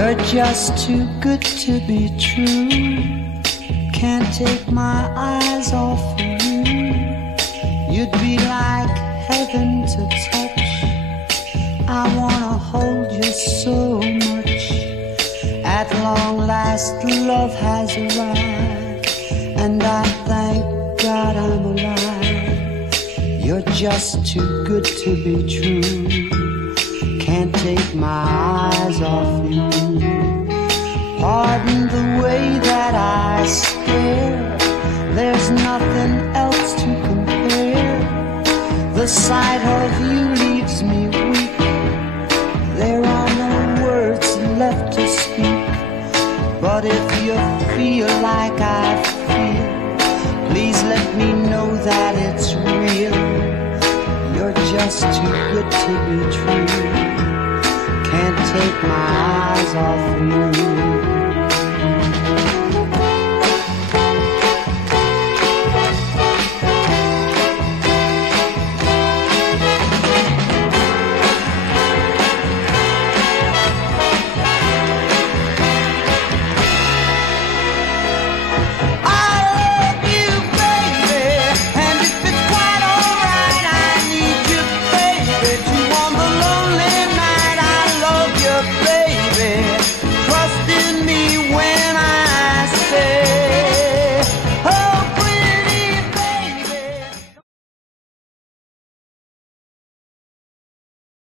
You're just too good to be true. Can't take my eyes off of you. You'd be like heaven to touch. I wanna hold you so much. At long last love has arrived, and I thank God I'm alive. You're just too good to be true. Can't take my eyes off you. Pardon the way that I stare. There's nothing else to compare. The sight of you leaves me weak. There are no words left to speak. But if you feel like I feel, please let me know that it's real. You're just too good to be true. Can't take my eyes off you.